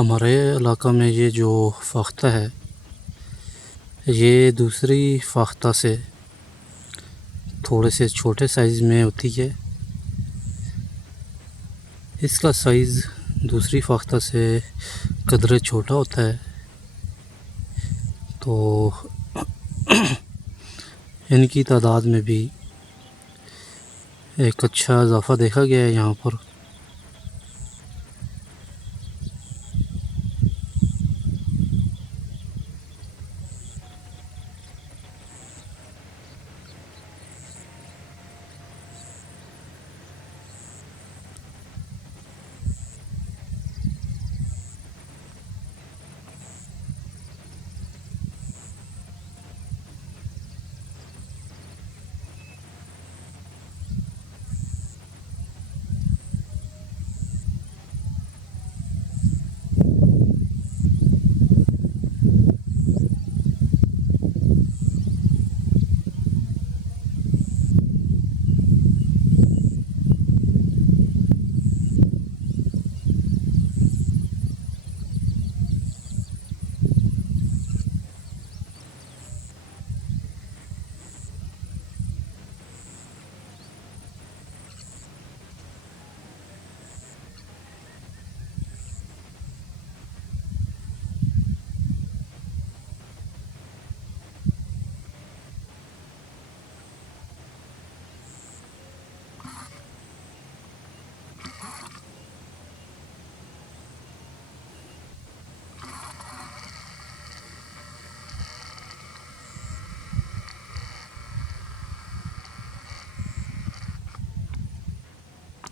हमारे इलाका में ये जो फ़ाख्ता है, ये दूसरी फ़ाख्ता से थोड़े से छोटे साइज़ में होती है। इसका साइज़ दूसरी फ़ाख्ता से कदरे छोटा होता है, तो इनकी तादाद में भी एक अच्छा इजाफ़ा देखा गया है यहाँ पर।